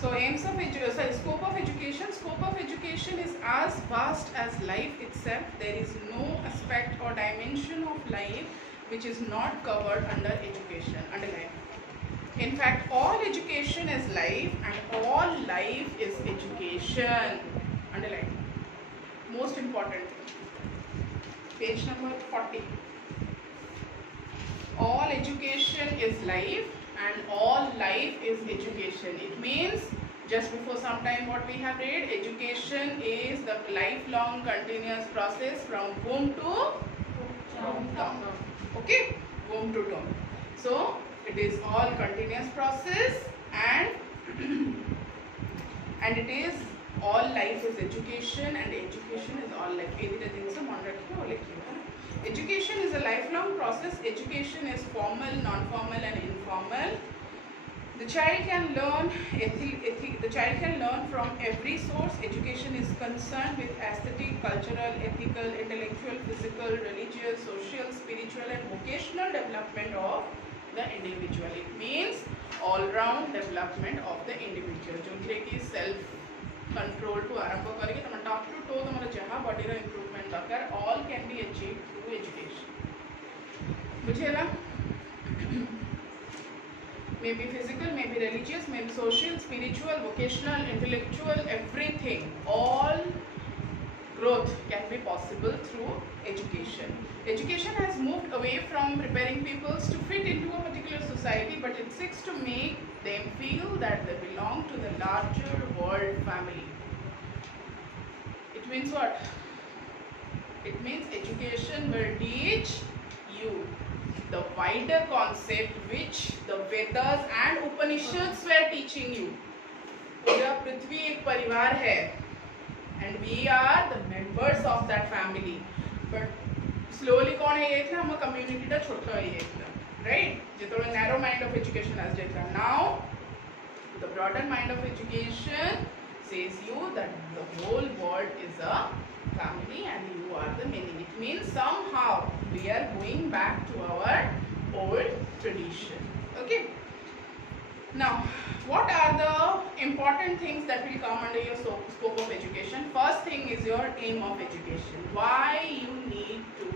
So scope of education. Scope of education is as vast as life itself. There is no aspect or dimension of life which is not covered under education. Underline. In fact, all education is life and all life is education. Underline. Most important. Page number 40. All education is life and all life is education. It means just before some time what we have read, education is the lifelong continuous process from womb to tomb. Okay, womb to tomb. So it is all continuous process and and it is all life is education and education is all life. Education is a lifelong process. Education is formal, non-formal and informal. The child can learn from every source. Education is concerned with aesthetic, cultural, ethical, intellectual, physical, religious, social, spiritual and vocational development of the individual. It means all-round development of the individual. जो self control to आरंभ करेंगे तो top to toe तुम्हारा जहाँ body रा improvement दरकार all can be achieved through education. बुझे ना? Maybe physical, maybe religious, maybe social, spiritual, vocational, intellectual, everything. All growth can be possible through education. Education has moved away from preparing peoples to fit into a particular society, but it seeks to make them feel that they belong to the larger world family. It means what? It means education will teach you the wider concept which the Vedas and Upanishads were teaching you. पूरा पृथ्वी एक परिवार है and we are the members of that family. But slowly कौन है ये था हम community टा छोटा है ये था, right? जितना narrow mind of education as जाता. Now the broader mind of education says you that the whole world is a family and you are the many. It means somehow we are going back to our old tradition. Okay. Now, what are the important things that will come under your scope of education? First thing is your aim of education. Why you need to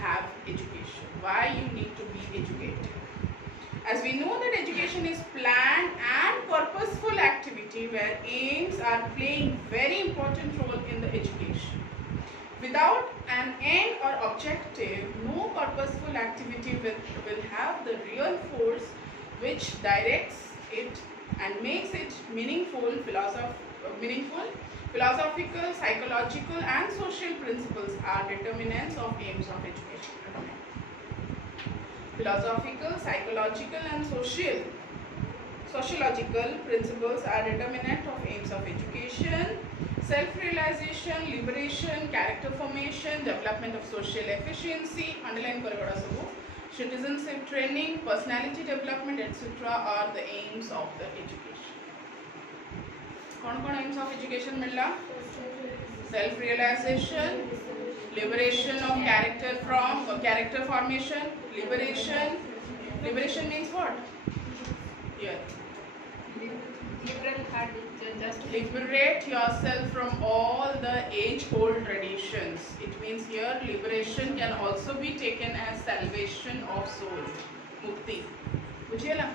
have education? Why you need to be educated? As we know that education is planned and purposeful activity where aims are playing very important role in the education. Without an end or objective, no purposeful activity will have the real force which directs it and makes it meaningful. Philosophical, psychological and social principles are determinants of aims of education. Philosophical, psychological and sociological principles are determinant of aims of education. Self-realization, liberation, character formation, development of social efficiency, underline kare sabu, citizenship training, personality development, etc. are the aims of the education. कौन aims of education मिलला? Self-realization, liberation of character from character formation, liberation means what? Here. Liberate yourself from all the age-old traditions. It means here liberation can also be taken as salvation of soul. Mukti. बुझिए ना?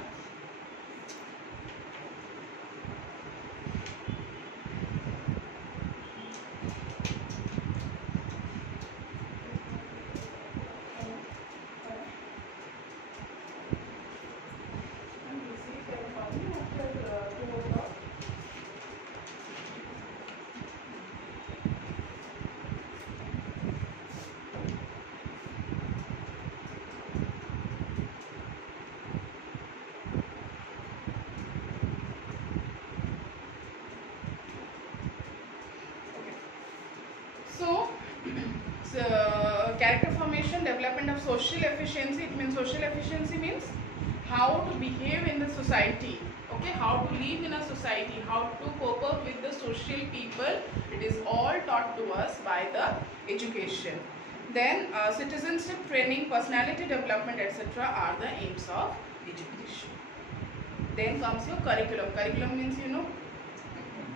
Character formation, development of social efficiency. It means social efficiency means how to behave in the society. Okay, how to live in a society, how to cope up with the social people. It is all taught to us by the education. Then citizenship training, personality development, etc. are the aims of education. Then comes your curriculum. Curriculum means you know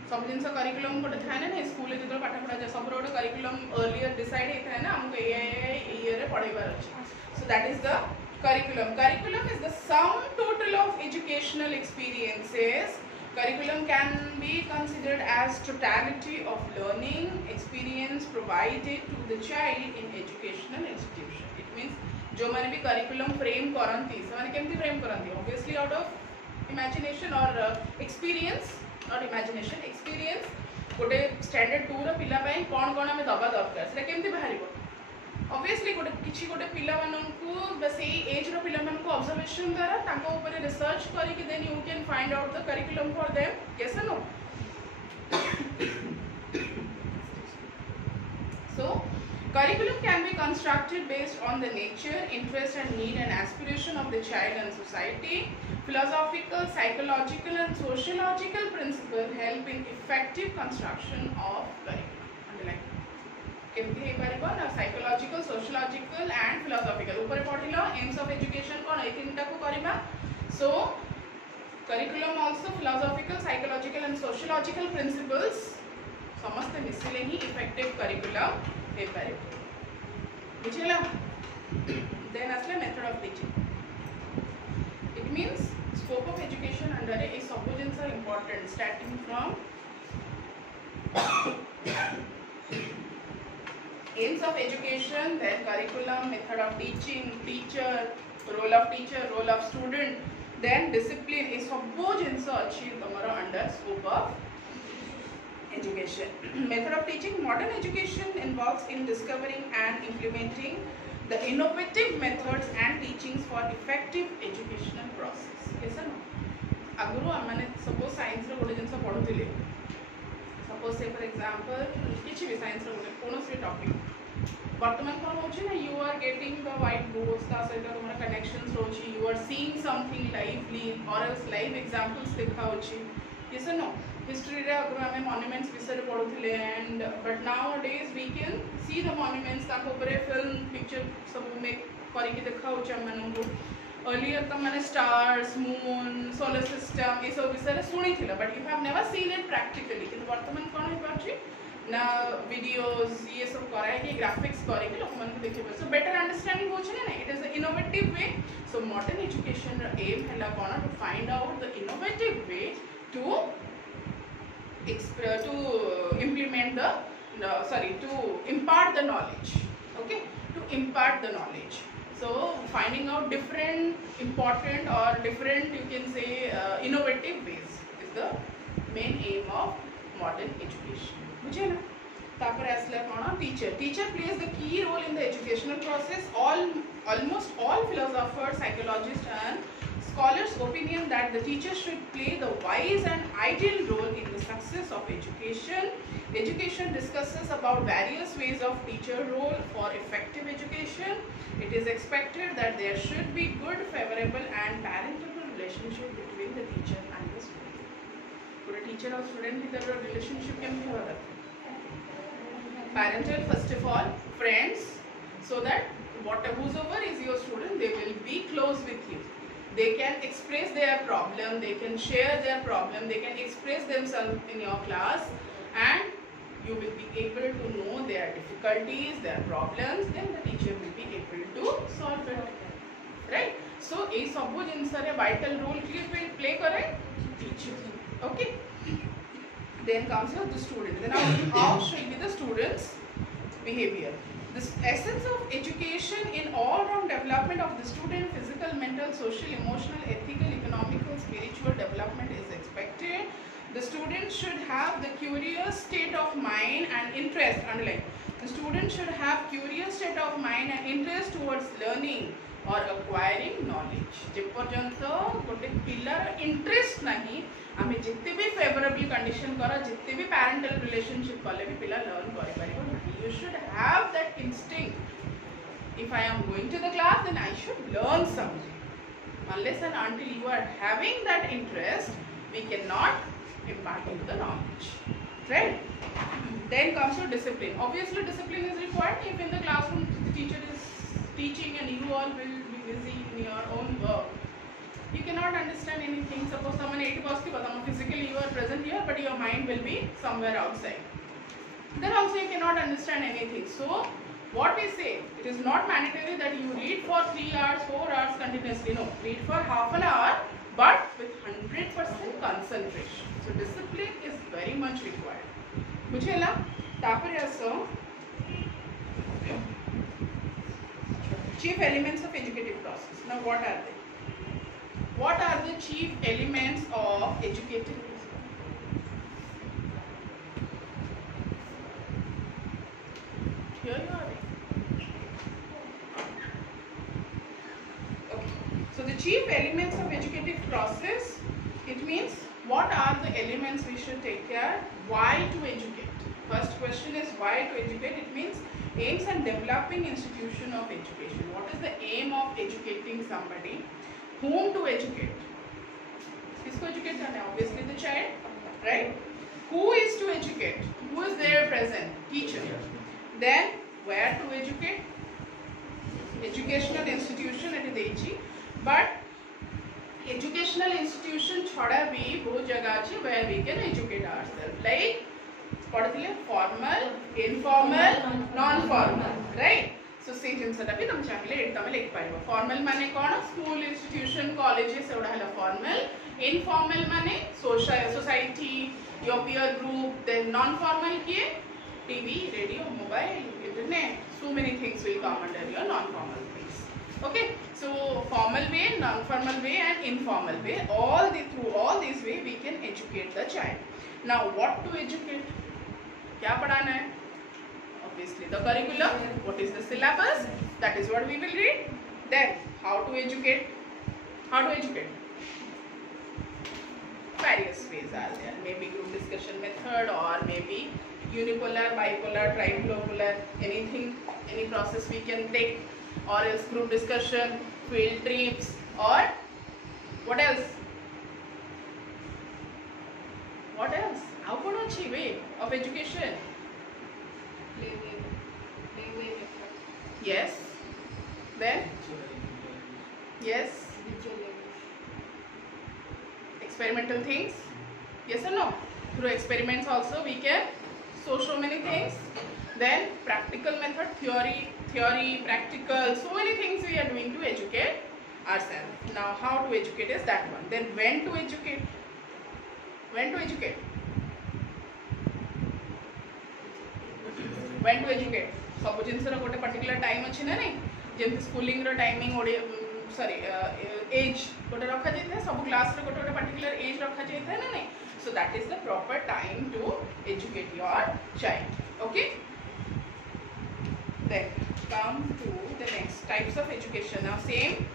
सब जिन curriculum गोटे थाए ना school जो पाठ पढ़ा जाए सब गोटे करिकुलम अर्लियर डिसाइड होता है ना हमको ये पढ़ाइबार अच्छे. So that is the curriculum. Curriculum is the sum total of educational experiences. Curriculum can be considered as totality of learning experience provided to the child in educational institution. It means जो मैंने भी curriculum frame करती से मैंने केमती frame करती obviously out of imagination or experience, not imagination, experience. गोटे standard 2 रा पिला पाई कौन कौन हमें दबा दरकार से केमती बाहरिबो. Obviously गोटे किछि गोटे पिला माननकु बस ए एज रो पिला माननकु ऑब्जर्वेशन द्वारा ताको ऊपर रिसर्च करी कि then you can find out the curriculum for them. Yes और नो? So curriculum can be constructed based on the nature, interest and need and aspiration of the child and society. Philosophical, psychological and sociological principles help in effective construction of curriculum. Underline. केमती हे परिबो ना psychological, sociological and philosophical. ऊपर पढिलो aims of education कोन ए तीनटा को करिबा. So curriculum also philosophical, psychological and sociological principles समस्त मिसिले ही इफेक्टिव करिकुलम हे परिबो. बुझिला? देन असले method of teaching. It means scope of education under ए सब जिंस are important starting from aims of education, then curriculum, method of teaching, teacher, role of student, then discipline. ये सब जिनस अच्छी तुम्हारा under scope of education. Method of teaching. Modern education involves in discovering and implementing the innovative methods and teachings for effective educational process. yes or no? आगुरु आमने suppose science रो गोटे जिनस पढुथिले. Suppose say for example किछि भी science रो गोटे कोनोसी topic वर्तमान कौन होची ना you are getting the white boards ता सहित तुम्हारा connections होची, you are seeing something lively or else live examples देखा होची. yes or no? History रे अगर हमें monuments विषय पढुथिले and but nowadays we can see the monuments ताको ऊपर film picture सब में करी के देखा होची हमनको. earlier तो मैंने stars, moon, solar system ये सब विषय सुनी थिला but you have never seen it practically. किंतु वर्तमान कौन है पाची ना वीडियोस ये सब कराए कि ग्राफिक्स करे कि लोग मन को देखे सो बेटर अंडरस्टैंडिंग होछ ना. It is a innovative way. So modern education र एम हैला कोन to find out the innovative way to implement to impart the knowledge. Okay, to impart the knowledge. So finding out different important or different you can say innovative ways is the main aim of modern education. बुझे ना? तापर असला कोन teacher. Teacher plays the key role in the educational process. Almost all philosophers, psychologists and scholars opinion that the teacher should play the wise and ideal role in the success of education. Education discusses about various ways of teacher role for effective education. It is expected that there should be good, favorable and parental relationship between the teacher and the student. पूरे teacher और student की तरह relationship कैसे होगा? Parental first of all, friends, so that whosoever is your student, they will be close with you. They can express their problem, they can share their problem, they can express themselves in your class, and you will be able to know their difficulties, their problems. Then the teacher will be able to solve it. Right? So, ये सब जिनस रे vital role play करे teacher. Okay. Then comes the student. Then how should be the student's behavior? The essence of education in all-round development of the student, physical, mental, social, emotional, ethical, economical, spiritual development is expected. The student should have the curious state of mind and interest. Underline. The student should have curious state of mind and interest towards learning or acquiring knowledge. जे पर्यंत गोटे पिलार interest नहीं आमे जितने भी favourable condition करा जितने भी parental relationship कले भी पिला लर्न करि परिबो नहीं. You should have that instinct. If I am going to the class, then I should learn something. Unless and until you are having that interest, we cannot impart you the knowledge. Right? Then comes to discipline. Obviously, discipline is required. If in the classroom the teacher is teaching and you all will be busy in your own work, you cannot understand anything. Suppose someone 80 positive, physically you are present here, but your mind will be somewhere outside. Then also you cannot understand anything. So what we say, it is not mandatory that you read for 3 hours, 4 hours continuously. No, read for half an hour, but with 100% concentration. So discipline is very much required. बुझेला? तापर आसो chief elements of educative process. Now what are they? What are the chief elements of educative process? Here you are. Okay. So the chief elements of educative process, it means what are the elements we should take care? Why to educate? First question is why to educate. It means aims and developing institution of education. What is the aim of educating somebody? Whom to educate? Kisko educate karna? Obviously the child, right? Who is to educate? Who is there present? Teacher. Then where to educate? Educational institution it is, but educational institution chhada bhi bahut jagah achi where we can educate ourselves, like पढ़ते formal, informal, non formal, right. So से जिनसटा भी तुम चाहिए एटा में लिख पाइबो. Formal माने कोन? स्कूल, इंस्टीट्यूशन, कॉलेजेस एवडा हला फॉर्मल. इनफॉर्मल माने society, your peer group. Then non formal किए TV, radio, mobile, internet. So many things will come under your non formal things. Okay, so formal way, non-formal way and informal way, through all these way we can educate the child. Now what to educate? क्या पढ़ाना है? Obviously the curriculum. What is the syllabus? That is what we will read. Then how to educate? How to educate? Various ways are there. Maybe group discussion method, or maybe unipolar, bipolar, tripolar, anything, any process we can take. Or else group discussion, field trips, or what else? What else? How could achieve way of education? Play Yes. Then? Yes. Experimental things? Yes or no? Through experiments also we can so many things. Then practical method, theory, practical, so many things we are doing to educate ourselves. Now how to educate is that one. Then when to educate? When to educate? When to educate? सब जिनसर गोटे particular time अच्छी ना नहीं, जेमती schooling रो timing ओडे sorry as गोटे रखा जाता है, सब क्लास रो गोटे पर्टिकुलर एज रखा जाता है ना नहीं. So that is the proper time to educate your child. Okay. Then come to the next types of education. Now same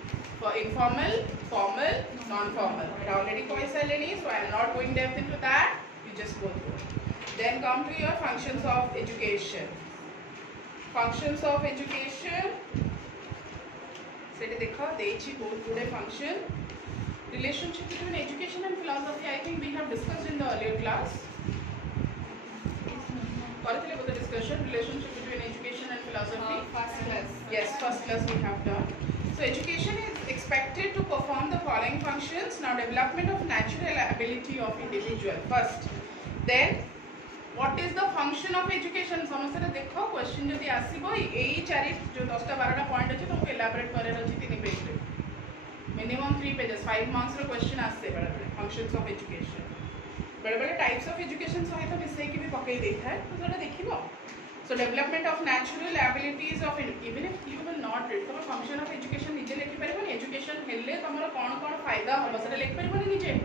for informal, formal, non-formal. I already covered already, so I am not going depth into that. You just go through. Then come to your functions of education. Functions of education. सेटे देखा देची बहुत गुडे function. Relationship between education and philosophy. I think we have discussed in the earlier class. करते ले discussion relationship between education and philosophy. First class. Yes, first class we have done. So education is expected to perform the following functions. Now development of natural ability of individual first. Then what is the function of education? समस्या देखो question जदि आसीबो एई चारि जो 10 टा 12 टा point अछि तुमको elaborate करे अछि 3 पेज रे. Minimum 3 pages, 5 marks रो question आसे बड़े functions of education. बड़े types of education सहित मिसई की भी पकई देता है तो थोड़ा देखिबो. So development of natural abilities of even if you will not read तो function of education निजे लिखि परिबो education हेले तमरो कोन फायदा हो बसरे लिखि परिबो निजे.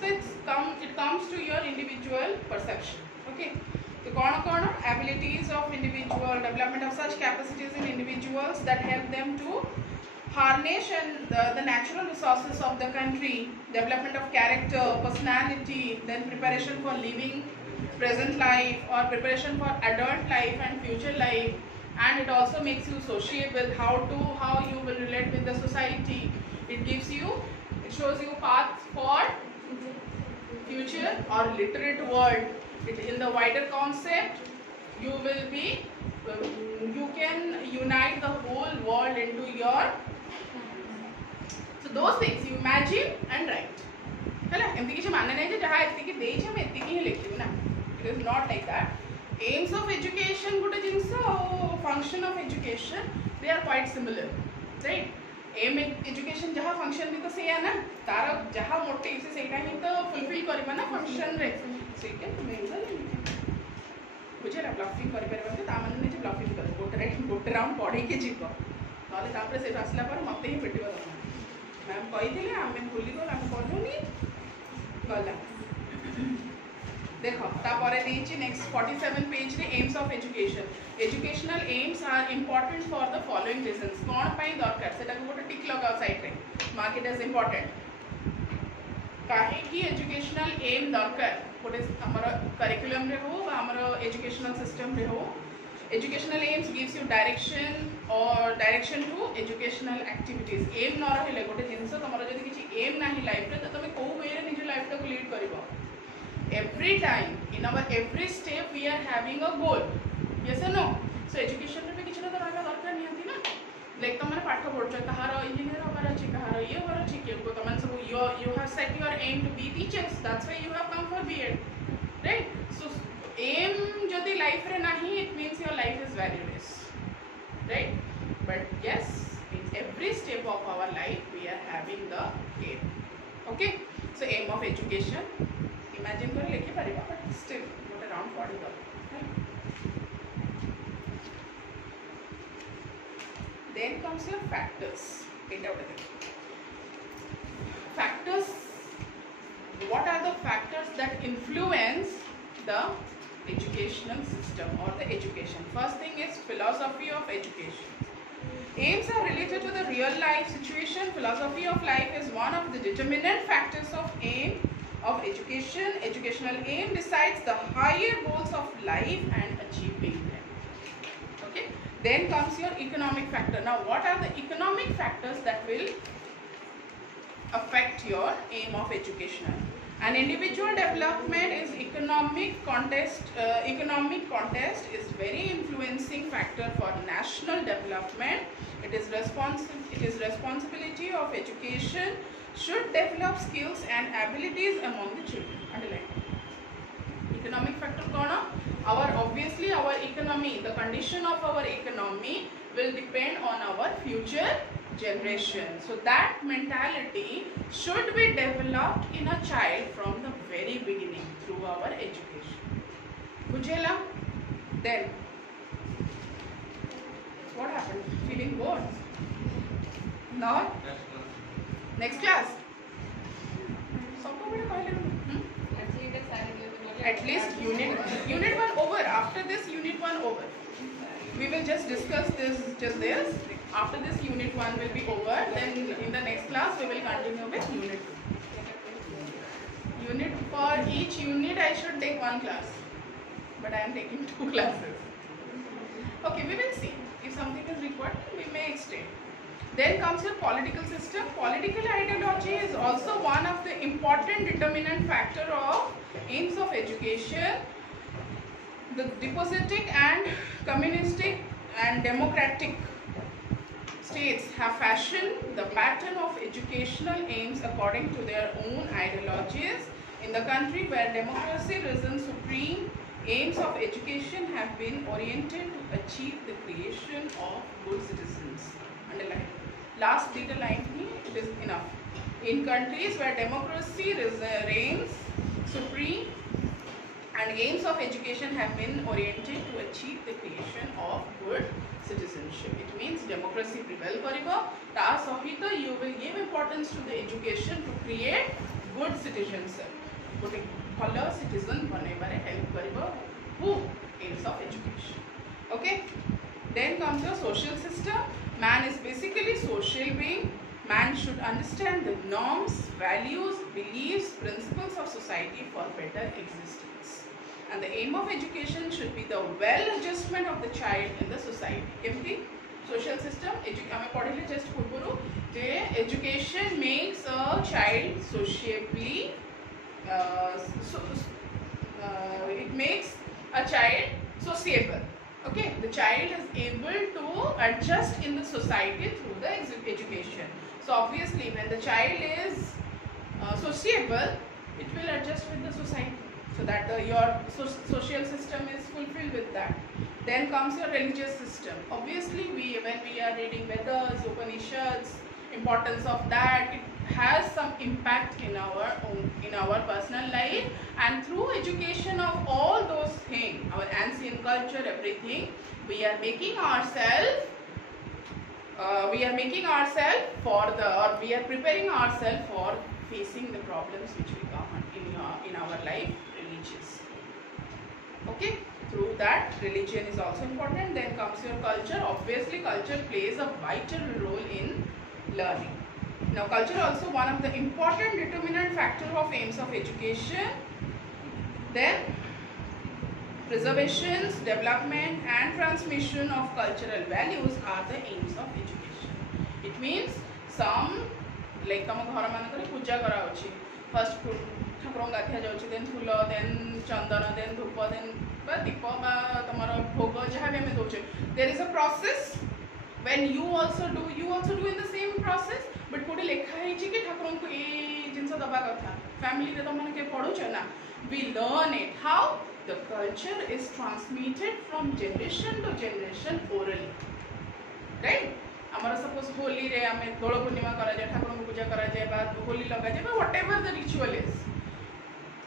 So it comes to your individual perception. Okay. So cone abilities of individual, development of such capacities in individuals that help them to harness and the natural resources of the country, development of character, personality, then preparation for living present life or preparation for adult life and future life, and it also makes you sociable, how you will relate with the society. It shows you paths for future or literate world. In the wider concept, you can unite the whole world into your. So So those things you imagine and write. है ना? एमती किसी मानने नहीं जहाँ एमती की देश हम एमती की ही लिखी हूँ ना. It is not like that. Aims of education गुटे जिनसे और function of education they are quite similar, right? एम एजुकेशन जहाँ फंक्शन भी तो से है ना तार जहाँ मोटे इसे सेटा ही तो फुलफिल करिबा ना फंक्शन रे सेटा तुम एग्जाम बुझे ना ब्लफिंग करि परबा के ता माने ने जे ब्लफिंग कर गोटे राउंड पढ़े के जीव नले तापर से आसला पर मते ही भेटिबा मैम कहिथिले आमे भूली गल आमे पढुनी गला देखो तापर देछि नेक्स्ट 47 पेज रे aims of education educational aims are important for the following reasons कोन पई दरकार सेटा को गोटे टिक लगाओ साइड रे मार्क इट एज इंपोर्टेंट काहे की एजुकेशनल एम दरकार गोटे हमर करिकुलम रे हो बा हमर एजुकेशनल सिस्टम रे हो educational aims gives you direction और direction to educational activities aim न रहले गोटे जिंस तमरो जदी किछि एम नाही लाइफ रे त तमे को वे रे निज लाइफ को lead करिवो every time in our every step we are having a goal, yes or no? So education रे भी किछ ना तो रहबा दरकार नहीं आती ना लाइक तुम माने पाठ पढछ कहार इंजीनियर होबार अछि कहार ये होबार अछि के को तमन सब you have set your aim to be teachers, that's why you have come for B.Ed, right? So aim जदी लाइफ रे नहीं it means your life is valueless, right? But yes, in every step of our life we are having the aim, okay? So aim of education imagine कर लिखि परिबा but still गोटे round पढ़ी दो then comes your factors एटा उठे factors what are the factors that influence the educational system or the education first thing is philosophy of education aims are related to the real life situation philosophy of life is one of the determinant factors of aim of education. Educational aim decides the higher goals of life and achieving them. Okay. Then comes your economic factor. Now, what are the economic factors that will affect your aim of education? An individual development is economic context. Economic context is very influencing factor for national development. It is responsibility of education should develop skills and abilities among the children. Underline. Economic factor kona? Obviously our economy, the condition of our economy will depend on our future generation. So that mentality should be developed in a child from the very beginning through our education. Bujela? Then what happened? Feeling bored? No? Next class. At least unit 1 over. After this unit 1 over. We will just discuss this. After this unit 1 will be over. Then in the next class we will continue with unit 2. Unit for each unit I should take 1 class. But I am taking 2 classes. Okay, we will see. If something is required, we may extend. Then comes your political system. Political ideology is also one of the important determinant factor of aims of education. The despotic and communistic and democratic states have fashioned the pattern of educational aims according to their own ideologies. In the country where democracy risen supreme, aims of education have been oriented to achieve the creation of good citizens. Underline. Last data line here, it is enough. In countries where democracy reigns supreme and aims of education have been oriented to achieve the creation of good citizenship. It means democracy prevail karibo. Ta sahita you will give importance to the education to create good citizenship. Good follow citizen banebare help karibo. Who? Aims of education. Okay. Then comes your social system. Man is basically social being. Man should understand the norms, values, beliefs, principles of society for better existence. And the aim of education should be the well adjustment of the child in the society. Empty social system. Ame padhile just purpuru je education makes a child sociably. It makes a child sociable. Okay, the child is able to adjust in the society through the education. So obviously when the child is sociable, it will adjust with the society, so that your social system is fulfilled with that. Then comes your religious system. Obviously when we are reading Vedas, Upanishads, importance of that, it has some impact in our personal life, and through education of all those things, our ancient culture, everything, we are making ourselves we are preparing ourselves for facing the problems which will come in our life, religious. Okay, through that, religion is also important. Then comes your culture. Obviously culture plays a vital role in learning. Now culture also one of the important determinant factor of aims of education. Then preservations, development and transmission of cultural values are the aims of education. It means some, like तुम घर मानक पूजा कराउछि, first ठाकुर गाधिया जाउछि, then फूल, then चंदन, देन धूप, देन दीप तुमर भोग जहाँ भी आम दौचे, there is a process. when you also do in the same process, but कोडी लेखा है कि ठाकुर को ए जिनस दबा कथा फैमिली रे तुम के पढुछ ना, we learn it. How? The culture is transmitted from generation to generation orally, right? हमारा सपोज होली रे हमें दोल पूर्णिमा करा जाए, ठाकुर को पूजा करा जाए, बाद होली लगा जाए, whatever the ritual is,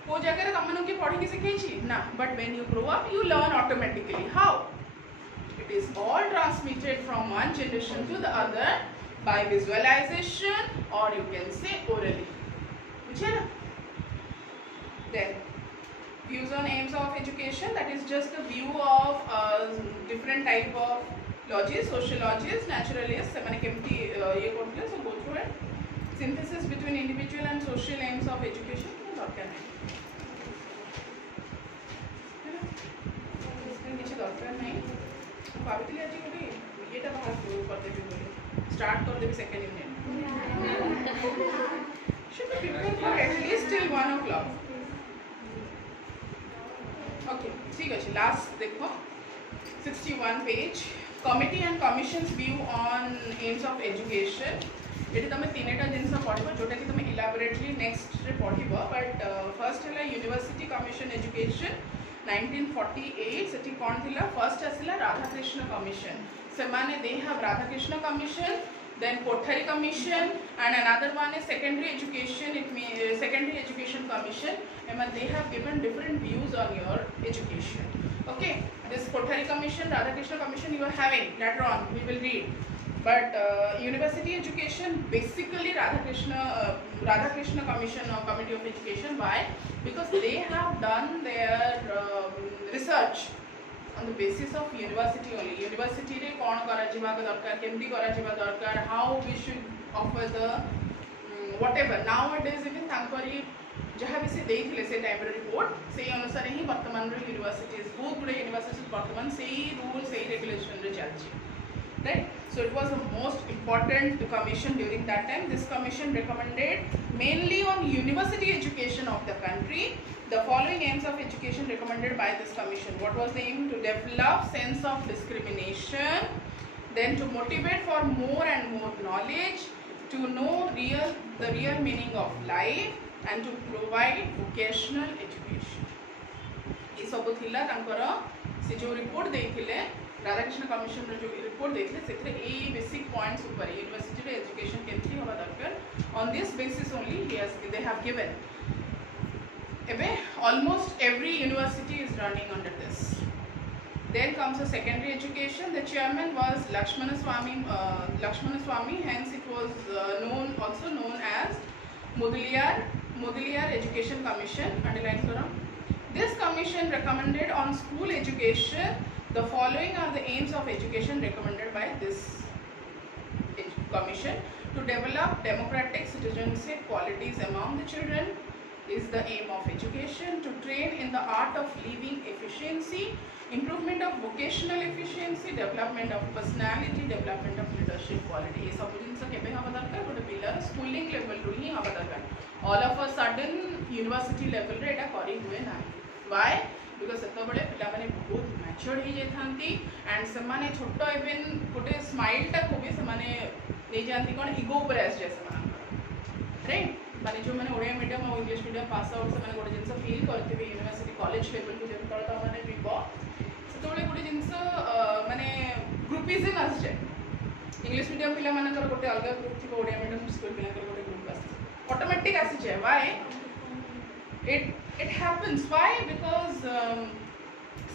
वो जगह रे तुम के पढ़ी के सिखाई ना, but when you grow up you learn automatically. How? It is all transmitted from one generation to the other by visualization, or you can say orally. Then views on aims of education, that is just a view of different type of logies, sociologists, naturalists, so go through it. Synthesis between individual and social aims of education. Start कर देवी second unit. Should be prepared for at least till 1 o'clock. Okay, ठीक है. Last देखो 61 page. Committee and Commission's view on aims of education. ये तुम तीनटा जिनस पढ़ब जोटा कि तुम इलाबोरेटली नेक्स्ट रे पढ़ब. बट फर्स्ट है यूनिवर्सिटी कमिशन एजुकेशन 1948. सेठी कौन थिला? फर्स्ट आसिला राधाकृष्ण कमिशन. से माने they have Radhakrishna commission, then Kothari Commission, and another one is secondary education. It means secondary education commission. They have given different views on your education. Okay, this Kothari Commission, Radhakrishna Commission you are having later on. We will read. But university education, basically Radhakrishna Commission or Committee of Education. Why? Because they have done their research on the basis of university only. University रे कौन करा जीवा का दरकार, केमती करा जीवा दरकार, how we should offer the whatever. Nowadays even तांकरी जहाँ भी से देख ले से टाइम रिपोर्ट से अनुसार ही वर्तमान रे यूनिवर्सिटीज बहुत गुड़े यूनिवर्सिटीज वर्तमान से ही रूल से ही रेगुलेशन रे चलची, right? So it was the most important commission during that time. This commission recommended mainly on university education of the country. The following aims of education recommended by this commission. What was the aim? To develop sense of discrimination, then to motivate for more and more knowledge, to know the real meaning of life, and to provide vocational education. ये सब थिला तांकर से जो report देइथिले Radhakrishna commission रो जो report देइथिले सेथरे ए basic points ऊपर university रे education केमथि होबा दरकार, on this basis only they have given. Almost every university is running under this. Then comes the secondary education. The chairman was Lakshmana Swami. Hence it was also known as Mudaliar Education Commission. Underline karo. This commission recommended on school education. The following are the aims of education recommended by this commission: to develop democratic citizenship qualities among the children is the aim of education, to train in the art of living efficiency, improvement of vocational efficiency, development of personality, development of leadership quality. ये सब जिनसे केबे हवा दरकार गोटे pillar schooling level रु ही हवा दरकार. All of a sudden university level रे एटा करी हुए ना. Why? Because सेतो बड़े पिला माने बहुत मैच्योर ही जे थांती, एंड से माने छोटो इवन गोटे स्माइल टा को भी से माने नहीं जानती कौन इगो पर आस जाए से राइट माने जो मैंने ओडिया मीडियम और इंग्लिश मीडियम पास आउट से गोटे जिन फिल करते यूनिवर्सिटी कॉलेज लेवल को जो मैंने जीव से गोटे जिन माने ग्रुपिजम आस जाए इंग्लिश मीडियम पिला मानकर गोटे अलग ग्रुप थी ओडिया मीडियम स्कूल पिला गोटे ग्रुप आस ऑटोमेटिक आसी जाए why it happens why because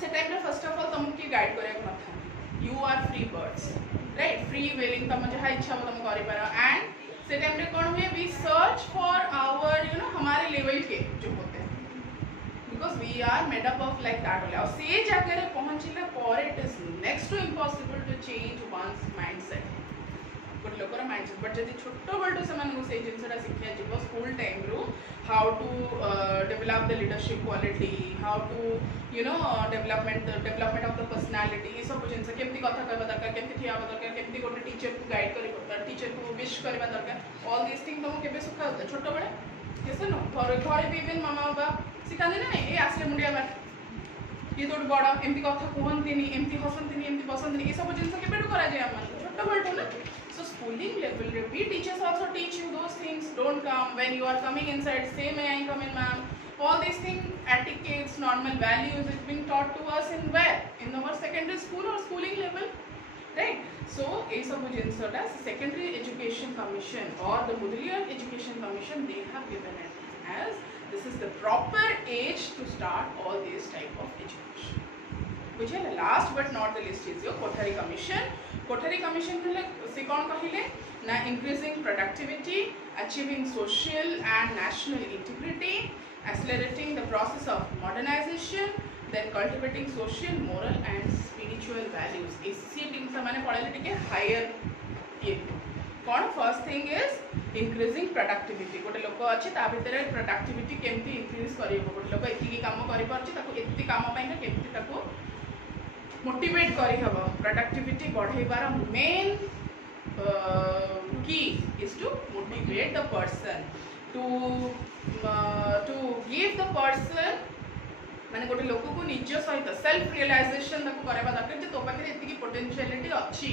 से टाइम रे फर्स्ट ऑफ ऑल तुमको की गाइड करया न था you are free birds right free willing तुम जहाँ इच्छा हो तुम कर पार एंड से टाइम रे कौन हुए we search for our you know हमारे लेवल के जो होते हैं because we are made up of like that only और से जगह पहुँचला पर it is next to impossible to change one's mindset गोटे लोकर माइंडसेट बट जब छोट बड़ू से जिनसा शिखा जीव स्कूल टाइम रू how to develop the leadership quality how to you know development of the personality ये सब जिन केमती कथा कहवा दरकार केमती ठिया दरकार केमती गोटे टीचर को गाइड कर टीचर को विश करवा दरकार ऑल दिस थिंग तुमको केबे सिखा होता छोट बड़े कैसे नो घर भी इवन मामा बाबा सिखाते ना ये आसले मुंडिया बार ये तो बड़ एमती कथा कहती एमती हसंती एमती बसंती ये सब जिन केबे करा जाए आम छोट बड़ू ना so schooling level we teachers also teach you those things don't come when you are coming inside say may I come in ma'am all these things etiquettes normal values is being taught to us in where in our secondary school or schooling level right so ये सब जिनसटा secondary education commission or the Mudaliar education commission they have given it as this is the proper age to start all these type of education which is last but not the least is your Kothari commission से कौन कहले ना increasing productivity achieving social and national integrity accelerating the process of modernization then cultivating social moral and spiritual values इसी thing से माने पढ़ले टिके higher ये कौन first thing is increasing productivity गोटे लोक अच्छे ता भितर productivity केमती increase करिवो गोटे लोक एतिकी काम करि परछि ताको एति काम पई ना केमती ताको मोटिवेट करी हबो प्रोडक्टिविटी बढ़ाइबार main key is to motivate the person to give the person माने गोटे लोक को निज सहित सेल्फ रियलाइजेशन ताको करबा दरकार जे तो पाखे एतिकी पोटेंशियलिटी अछि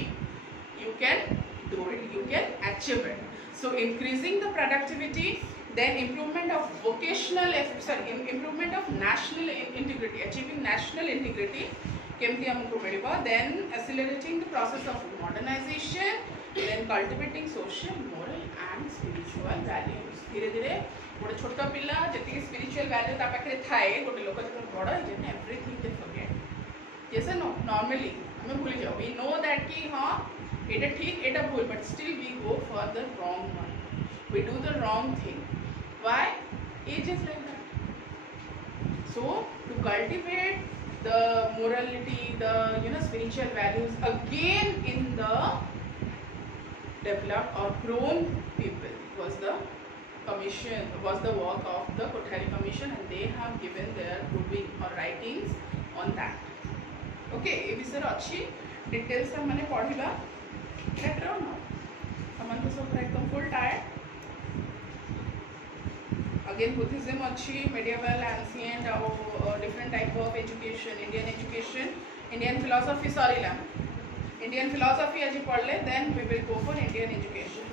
you can do it you can achieve it so increasing the productivity then improvement of improvement of national integrity achieving national integrity केमती हमको मिलबा then accelerating the process of modernization then cultivating social moral and spiritual values धीरे धीरे गोटे छोट पिला जति spiritual value ता पाखरे थाए गोटे लोक जत बड़ जे everything they forget जैसे नॉर्मली हमें भूल जाओ we know that कि हां एटा ठीक एटा भूल but still we go for the wrong one we do the wrong thing why it is like that so to cultivate the morality the spiritual values again in the developed or grown people was the work of the Kothari commission and they have given their ruling or writings on that okay ए विषय अच्छी details हम माने पढ़िबा later on हमन तो सब एकदम full tired again Buddhism अच्छी medieval ancient और different type of education Indian philosophy sorry Indian philosophy आज पढ़ले then we will go for Indian education